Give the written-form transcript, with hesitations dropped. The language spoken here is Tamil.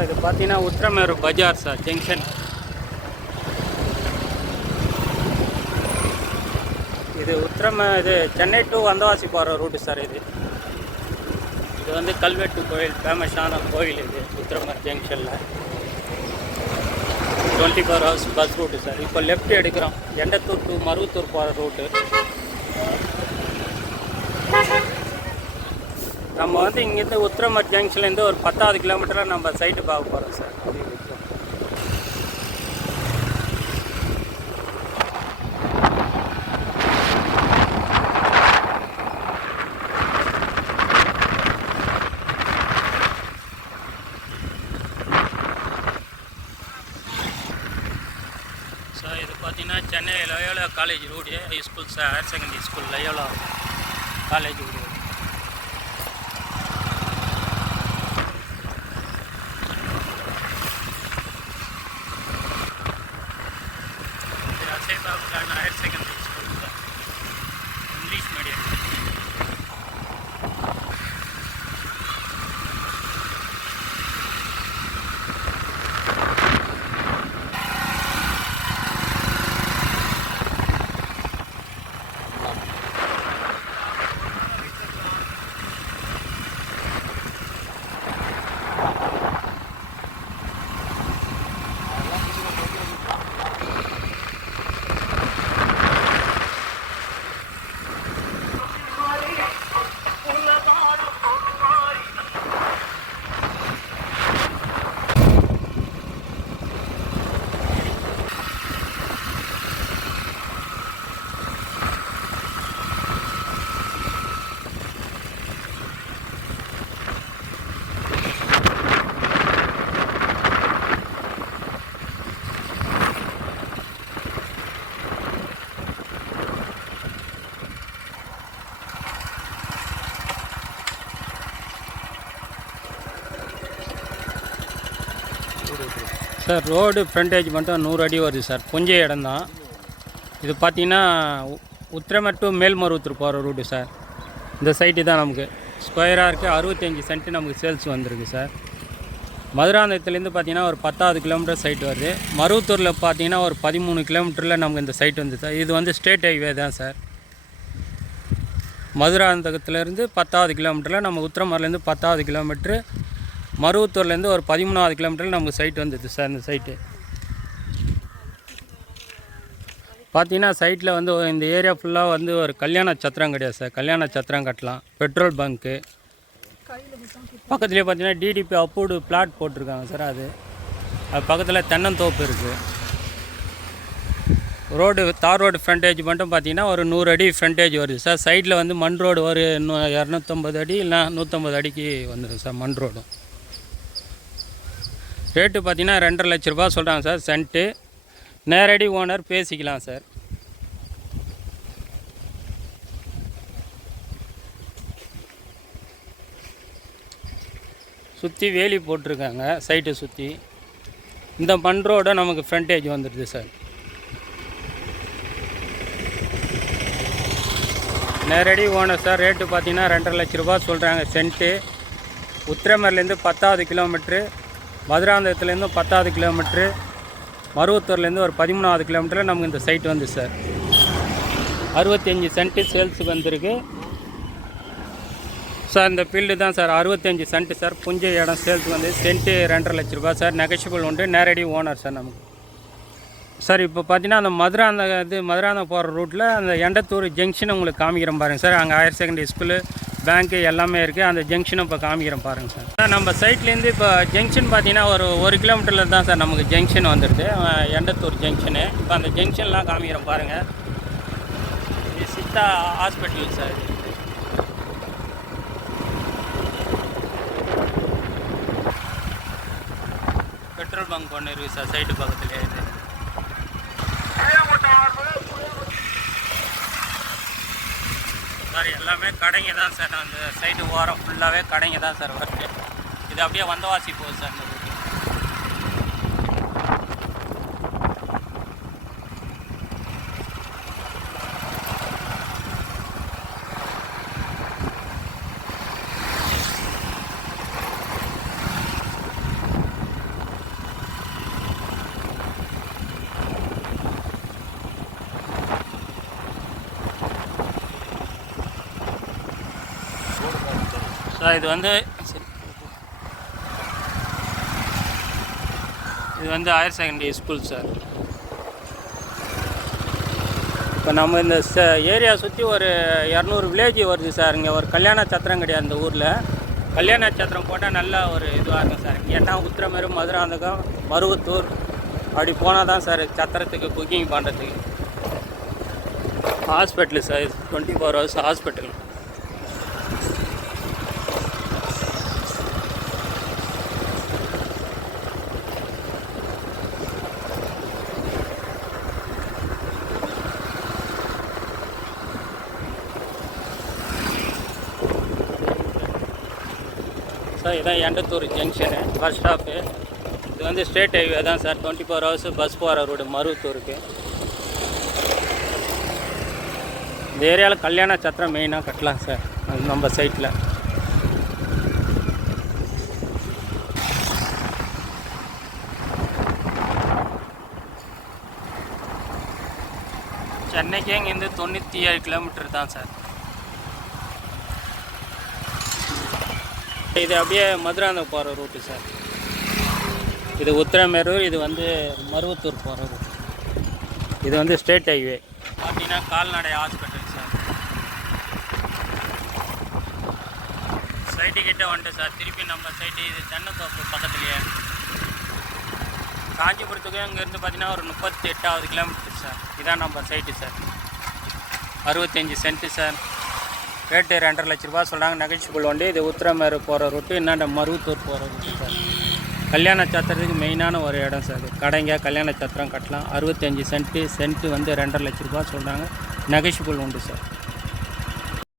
சார் இது பார்த்தீங்கன்னா உத்திரமேரு பஜார் சார் ஜங்ஷன். இது இது சென்னை டு வந்தவாசி போகிற ரூட்டு சார். இது வந்து கல்வெட்டு கோயில், ஃபேமஸான கோயில். இது உத்திரமேரு ஜங்ஷனில் 24 hours பஸ் ரூட்டு சார். இப்போ லெஃப்ட் எடுக்கிறோம், எண்டத்தூர் டு மருவத்தூர் போகிற ரூட்டு. நம்ம வந்து இங்கேருந்து உத்திரமேரு ஜங்ஷன்லேருந்து ஒரு 10வது கிலோமீட்டரில் நம்ம சைட்டு பார்க்க போகிறோம் சார். சார் இது பார்த்தீங்கன்னா Chennai Loyola college road, high school sir, higher secondary school Loyola college road. Higher secondary school sir, English medium. Sir road frontage மட்டும் 100 அடி வருது சார். கொஞ்சம் இடம் தான் இது. பார்த்தீங்கன்னா உத்திரமேரு டு மேல்மருவத்தூர் போகிற ரூட்டு சார். இந்த சைட்டு தான் நமக்கு ஸ்கொயராக இருக்குது. 65 சென்ட்டு நமக்கு சேல்ஸ் வந்திருக்கு சார். மதுராந்தகத்துலேருந்து பார்த்தீங்கன்னா ஒரு 10வது கிலோமீட்டர் சைட் வருது. மருவத்தூரில் பார்த்தீங்கன்னா ஒரு 13 கிலோமீட்டரில் நமக்கு இந்த சைட் வந்து சார். இது வந்து ஸ்டேட் ஹைவே தான் சார். மதுராந்தகத்துலேருந்து 10வது கிலோமீட்டரில் நம்ம உத்திரமேருலேருந்து 10வது கிலோமீட்ரு, மருவத்தூர்லேருந்து ஒரு 13வது கிலோமீட்டரில் நமக்கு சைட் வந்தது சார். இந்த சைட்டு பார்த்தீங்கன்னா சைட்டில் வந்து இந்த ஏரியா ஃபுல்லாக வந்து ஒரு கல்யாண சத்திரம் கிடையாது சார். கல்யாண சத்திரம் கட்டலாம். பெட்ரோல் பங்க்கு பக்கத்துலேயே பார்த்தீங்கன்னா டிடிபி அப்ரூவ்டு பிளாட் போட்டிருக்காங்க சார். அது பக்கத்தில் தென்னந்தோப்பு இருக்குது. ரோடு தார் ரோடு ஃப்ரண்டேஜ் மட்டும் பார்த்தீங்கன்னா ஒரு 100 அடி ஃப்ரண்டேஜ் வருது சார். சைடில் வந்து மண் ரோடு ஒரு 250 அடி இல்லை 150 அடிக்கு வந்துடும் சார் மண் ரோடும். ரேட்டு பார்த்தீங்கன்னா 2.5 லட்ச ரூபா சொல்கிறாங்க சார் சென்ட்டு. நேரடி ஓனர் பேசிக்கலாம் சார். சுற்றி வேலி போட்டிருக்காங்க சைட்டை சுற்றி. இந்த மண் ரோடு நமக்கு ஃப்ரண்டேஜ் வந்துடுது சார். நேரடி ஓனர் சார். ரேட்டு பார்த்தீங்கன்னா 2.5 லட்ச ரூபா சொல்கிறாங்க சென்ட்டு. உத்திரமேருலேருந்து 10வது கிலோமீட்ரு, மதுராந்தகத்துலேருந்து 10வது கிலோமீட்ரு, மருவத்தூர்லேருந்து ஒரு 13வது கிலோமீட்டரில் நமக்கு இந்த சைட் வந்து சார். 65 சென்ட்டு சேல்ஸுக்கு வந்திருக்கு சார். இந்த ஃபீல்டு தான் சார். 65 cent sir. புஞ்ச இடம் சேல்ஸ் வந்து சென்ட்டு 2.5 லட்ச ரூபா சார். நெகஷியபிள் உண்டு. நேரடி ஓனர் சார் நமக்கு சார். இப்போ பார்த்தீங்கன்னா அந்த மதுராந்தகம் போகிற ரூட்டில் அந்த எண்டத்தூர் ஜங்ஷன் உங்களுக்கு காமிக்கிறேன் பாருங்கள் சார். அங்கே ஹையர் செகண்டரி ஸ்கூலு, பேங்க்கு எல்லாமே இருக்குது. அந்த ஜங்ஷனும் இப்போ காமிக்கிறேன் பாருங்கள் சார். சார் நம்ம சைட்லேருந்து இப்போ ஜங்ஷன் பார்த்தீங்கன்னா ஒரு 1 கிலோமீட்டரில் தான் சார் நமக்கு ஜங்ஷன் வந்துடுது, எண்டத்தூர் ஜங்ஷனு. இப்போ அந்த ஜங்ஷன்லாம் காமிக்கிறேன் பாருங்கள். இது Siddha hospital sir. Petrol bunk ஒன்று இருக்குது சார் சைட்டு பக்கத்துலேயே. இது சார் எல்லாமே கடைங்க தான் சார். அந்த சைடு ஓரம் ஃபுல்லாகவே கடைங்க தான் சார் வருது. இது அப்படியே வந்தவாசி போகுது சார். இந்த ரூட்டு சார் இது வந்து ஹையர் செகண்டரி ஸ்கூல் சார். இப்போ நம்ம இந்த ஏரியா சுற்றி ஒரு 200 வில்லேஜ் வருது சார். இங்கே ஒரு கல்யாண சத்திரம் கிடையாது இந்த ஊரில். கல்யாண சத்திரம் போட்டால் நல்லா ஒரு இதுவாக இருக்கும் சார். ஏன்னா உத்திரமேரு, மதுராந்தகம், மருவத்தூர் அப்படி போனால் தான் சார் சத்திரத்துக்கு புக்கிங் பண்ணுறதுக்கு. Hospital sir, 24 hours hospital. Sir இதான் எண்டத்தூர் ஜங்ஷனு பஸ் ஸ்டாப்பு. இது வந்து ஸ்டேட் ஹைவே தான் சார். 24 hours பஸ் போகிற ரோடு மருவத்தூருக்கு. இந்த ஏரியாவில் கல்யாண சத்திரம் மெயினாக கட்டலாம் சார் நம்ம சைட்டில். சென்னைக்கே இங்கேருந்து 97 கிலோமீட்டர் தான் சார். இது அப்படியே மதுராந்தகம் போகிற ரூட்டு சார். இது உத்திரமேரூர், இது வந்து மருவத்தூர் போகிற ரூட். இது வந்து ஸ்டேட் ஹைவே. பார்த்தீங்கன்னா கால்நடை ஹாஸ்பிட்டல் சார். சைட்டு கிட்டே வந்துட்டு சார். திருப்பி நம்ம சைட்டு இது தென்னத்தோப்பு பக்கத்துலேயே. காஞ்சிபுரத்துக்கு இங்கேருந்து பார்த்தீங்கன்னா ஒரு 38வது கிலோமீட்டர் சார். இதான் நம்ம site sir. 65 cent sir. Rate 2.5 லட்ச ரூபா சொல்கிறாங்க. நெகோஷியபிள் உண்டு. இது உத்திரமேரு போகிற ரூட்டு, என்னென்ன மருவத்தூர் போகிற ரூட்டு சார். கல்யாண சத்திரத்துக்கு மெயினான ஒரு இடம் சார். அது கடைங்க கல்யாண சத்திரம் கட்டலாம். 65 சென்ட்டு வந்து 2.5 லட்ச ரூபா சொல்கிறாங்க. நெகோஷியபிள் உண்டு சார்.